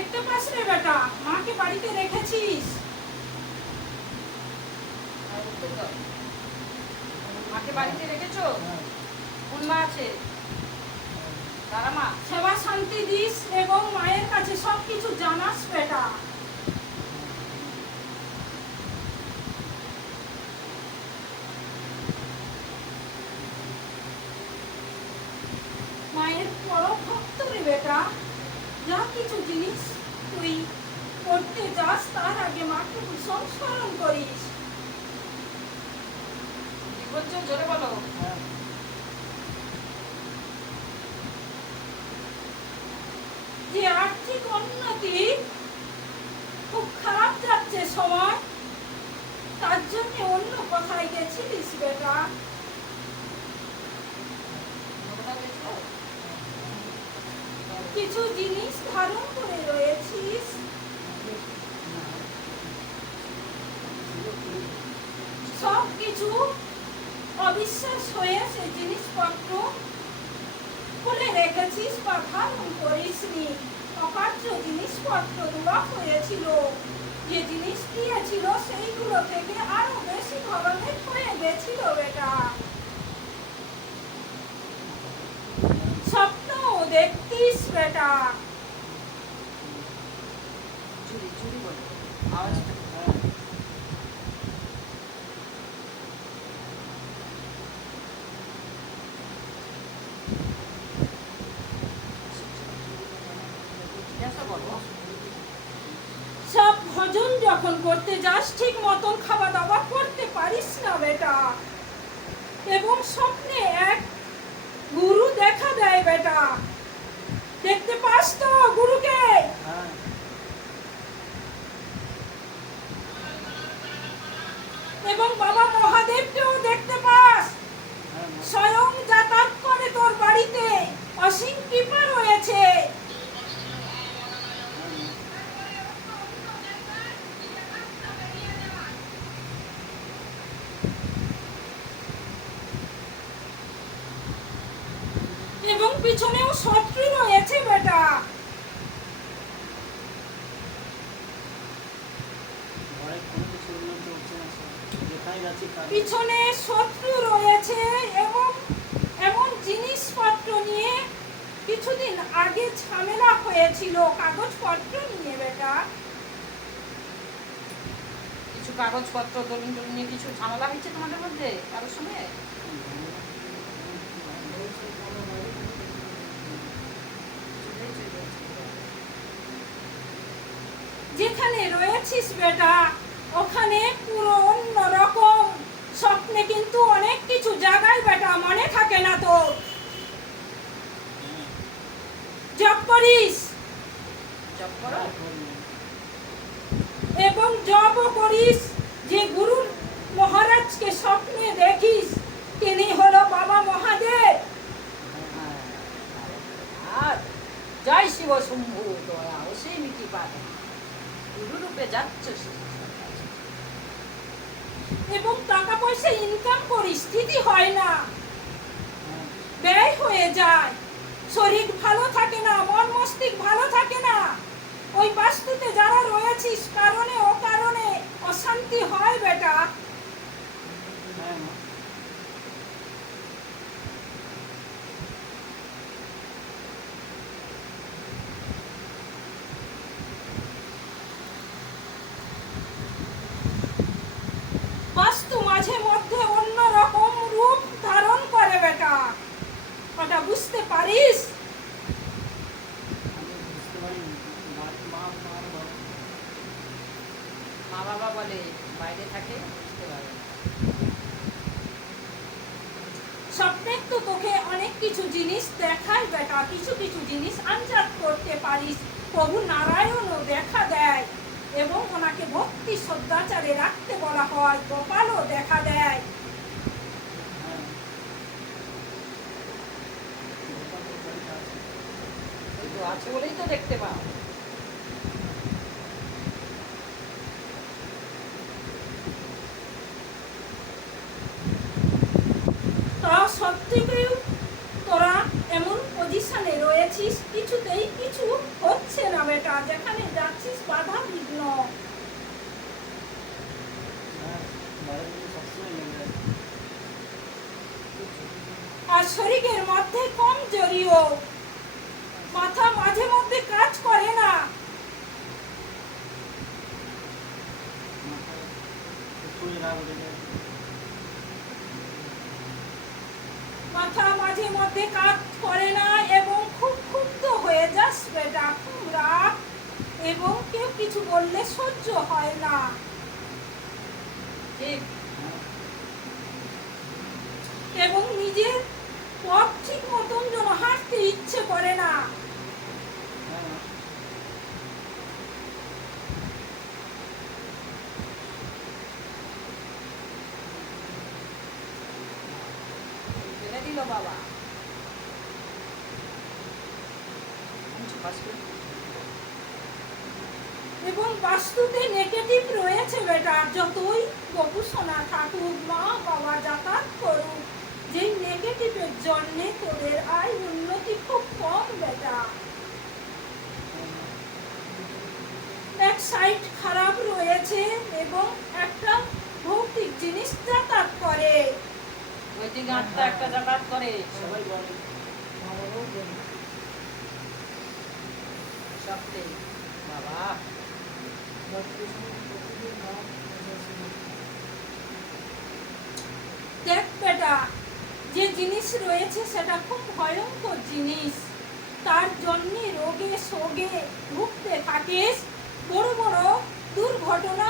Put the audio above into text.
দেখতে পাস রে বেটা, মাকে বাড়িতে রেখেছিস? মাকে বাড়িতে রেখেছো? কোন মা আছে? তারা মা। সেবা শান্তি দিস এবং মায়ের কাছে সবকিছু জানাস বেটা। মায়ের পরম ভক্ত রে বেটা। যা কিছু জিনিস তুই করতে যাস তার আগে মাকে সংস্মরণ করিস। কি বলছো জোরে বলো। যে আর্থিক উন্নতি খুব খারাপ যাচ্ছে সময়, তার জন্য অন্য কোথায় গেছিলিস বেটা? কিছু জিনিস ধারণ করে রয়েছিস, সব কিছু অবিশ্বাস হয়ে সে জিনিসপত্র খুলে রেখেছিস বা ধারণ করিসনি। অকার্য জিনিসপত্র দেওয়া হয়েছিল, যে জিনিস দিয়েছিল সেইগুলো থেকে আরো বেশি ধরনের হয়ে গেছিল বেটা। স্বপ্ন দেখতিস বেটা। চুরি চুরি বলো আওয়াজটা। সব ভজন যখন করতে যাস ঠিক মতন খাওয়া দাওয়া করতে পারিস না বেটা। এবং স্বপ্নে এক গুরু দেখা দেয় বেটা। দেখতে পাস তো গুরুকে? এবং বাবা মহাদেবকেও দেখতে পাস। স্বয়ং যাতায়াত করে তোর বাড়িতে, অসীম কৃপা রয়েছে। এবং পিছনেও শত্রু রয়েছে বেটা। পিছনে শত্রু রয়েছে এবং এমন জিনিসপত্র নিয়ে কিছুদিন আগে ঝামেলা হয়েছিল কাগজপত্র নিয়ে বেটা। কিছু কাগজপত্র দলিল টলিল নিয়ে কিছু ঝামেলা হয়েছে তোমাদের মধ্যে কারোর সঙ্গে? যেখানে রয়েছিস বেটা ওখানে পুরো অন্য রকম। স্বপ্নে কিন্তু অনেক কিছু জায়গায় বেটা মনে থাকে না তো। জপ করিস জব করো? এবং জপও করিস। যে গুরু মহারাজকে স্বপ্নে দেখিস তিনি হলো বাবা মহাদেব। আর জয় শিব শম্ভু দয়া অসীম কৃপা গুরু রূপে যাচ্ছ। এবং টাকা পয়সা ইনকাম পরিস্থিতি হয় না, ব্যয় হয়ে যায়। শরীর ভালো থাকে না, মন মস্তিষ্ক ভালো থাকে না। ওই বাস্তুতে যারা রয়েছিস কারণে ও কারণে অশান্তি হয় বেটা। বাস্তু মাঝে মধ্যে অন্য রকম রূপ ধারণ করে বেটা। ওটা বুঝতে পারিস? মা বাবা বলে বাইরে থাকে বুঝতে পারে। স্বপ্নে তো তোকে অনেক কিছু জিনিস দেখায় বেটা, কিছু কিছু জিনিস আন্দাজ করতে পারিস। প্রভু নারায়ণও দেখা দেয় এবং ওনাকে ভক্তি শ্রদ্ধাচারে রাখতে বলা হয়। গোপালও দেখা দেয়। আছে বলেই তো দেখতে পাও। তা সত্যিই তোরা এমন পজিশনে রয়েছিস, কিছুতেই কিছু হচ্ছে চলছে না বেটা, যেখানে যাচ্ছিস বাধা বিঘ্ন। আর শরীরের মধ্যে কম জড়িও, মাথা মাঝে মধ্যে কাজ করে না। মাথা মাঝে মধ্যে কাজ করে না এবং খুব ক্ষুব্ধ হয়ে যাস বেটা, খুব রাগ, এবং কেউ কিছু বললে সহ্য হয় না। ঠিক। এবং নিজের পথ ঠিক মতন যেন হাঁটতে ইচ্ছে করে না। ফেলে দিল বাবা। এবং বাস্তুতে নেগেটিভ রয়েছে বেটা, যতই গবেষণা থাকুক, মা বাবা যাতায়াত করুক, যে নেগেটিভের জন্যে তোদের আয় উন্নতি খুব কম বেটা। এক সাইড খারাপ রয়েছে এবং একটা ভৌতিক জিনিস যাতায়াত করে। ওই দিকে আটটা একটা যাতায়াত করে। সবাই বলে সত্যি বাবা। দেখ বেটা, যে জিনিস রয়েছে সেটা খুব ভয়ঙ্কর জিনিস, তার জন্য রোগে শোগে ভুগতে থাকিস, বড় বড় দুর্ঘটনা